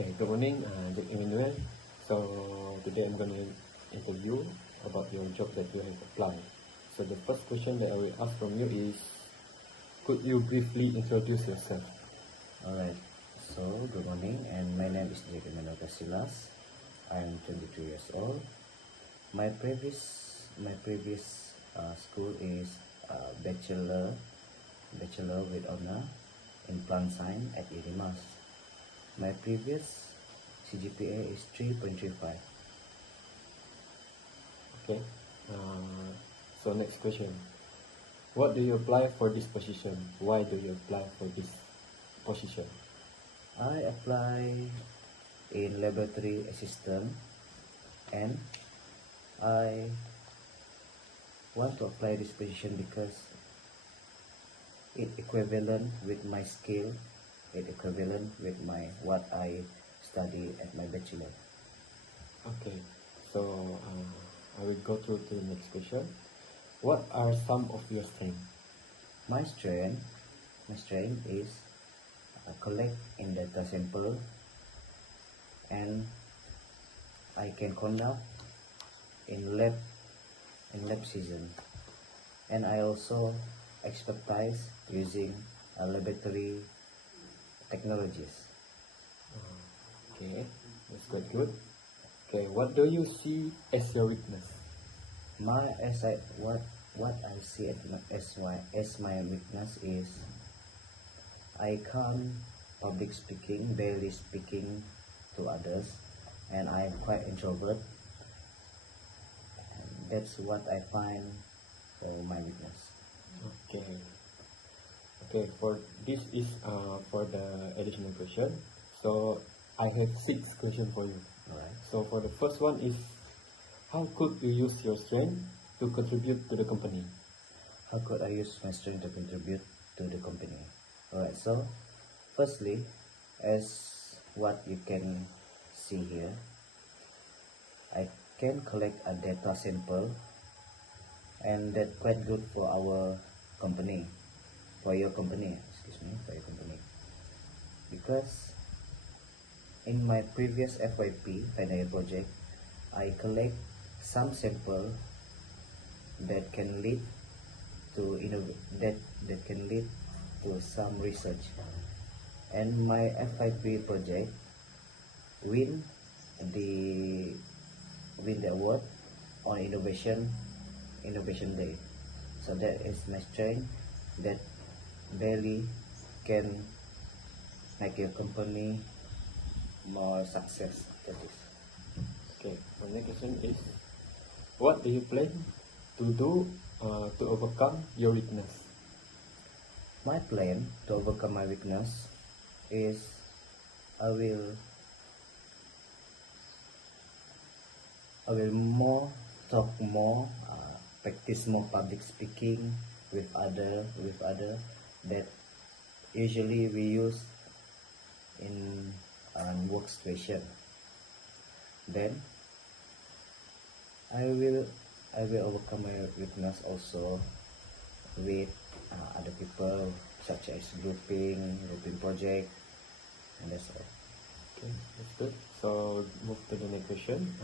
Okay, good morning, Jack Emmanuel. So today I'm going to interview about your job that you have applied. So the first question that I will ask from you is, could you briefly introduce yourself? Alright, so good morning, and my name is Jack Emmanuel. I'm 23 years old. My previous school is bachelor with honor in plant science at UNIMAS. My previous CGPA is 3.35. Okay. So next question. What do you apply for this position? Why do you apply for this position? I apply in laboratory assistant, and I want to apply this position because it equivalent with my skill, it equivalent with my what I study at my bachelor. Okay. So I will go through to the next question. What are some of your strengths? My strength is collect in data sample, and I can conduct in lab season, and I also expertise using laboratory technologies. Okay, that's quite good. Okay, what do you see as your weakness? What I see as my weakness is I can't public speaking, barely speaking to others, and I am quite introvert. And that's what I find my weakness. Okay. Okay, for this is for the additional question. So I have 6 questions for you. Alright. So for the first one is, how could you use your strength to contribute to the company? How could I use my strength to contribute to the company? Alright, so firstly, as what you can see here, I can collect a data sample, and that's quite good for our company, for your company, because in my previous FYP final year project, I collect some sample that can lead to that can lead to some research, and my FYP project win the award on innovation day. So that is my strength that barely can make your company more success. That is. Okay, my next question is, what do you plan to do to overcome your weakness? My plan to overcome my weakness is I will talk more, practice more public speaking with other that usually we use in work situation. Then I will overcome my weakness also with other people, such as grouping project, and that's all. Okay, that's good. So move to the next question.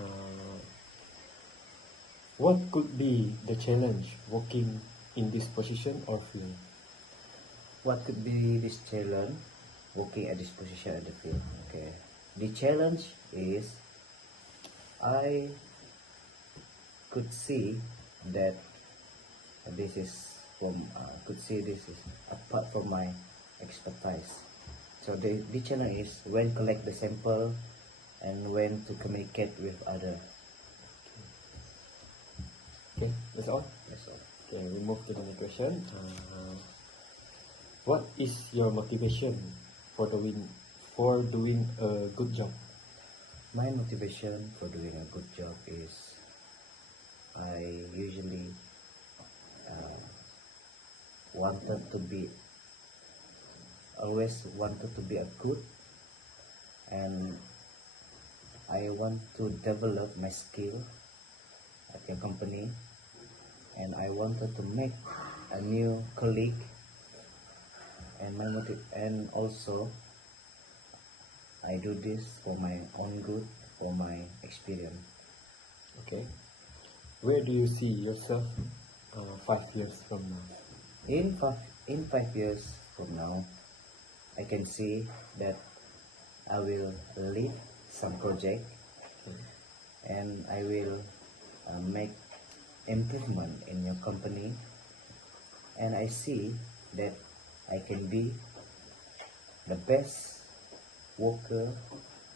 What could be the challenge working in this position or field? What could be this challenge working at this position at the field? Okay, the challenge is I could see that this is apart from my expertise. So the challenge is when collect the sample and when to communicate with other. Okay, that's all. That's all. Okay, we move to the next question. What is your motivation for doing a good job? My motivation for doing a good job is I usually always wanted to be a good, and I want to develop my skill at your company, and I wanted to make a new colleague, and also I do this for my own good, for my experience. Okay. Where do you see yourself 5 years from now? In 5 years from now, I can see that I will lead some project Okay. and I will make improvement in your company, and I see that I can be the best worker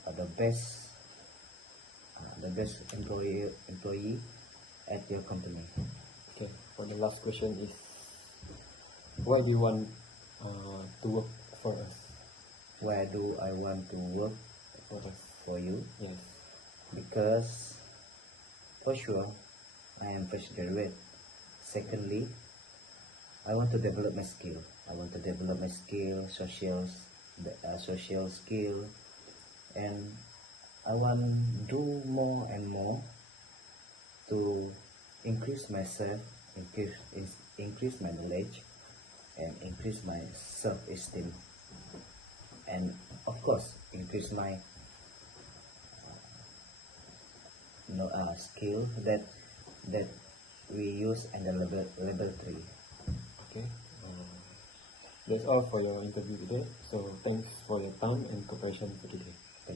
or the best employee at your company. Okay. For the last question is, why do you want to work for us? Why do I want to work For us. for you? Yes. Because for sure I am fresh graduate. Secondly, I want to develop my skill. I want to develop my skill, social skill, and I want do more and more to increase myself, increase my knowledge, and increase my self-esteem, and of course increase my skill that we use in the level 3. Okay. That's all for your interview today. So thanks for your time and cooperation for today.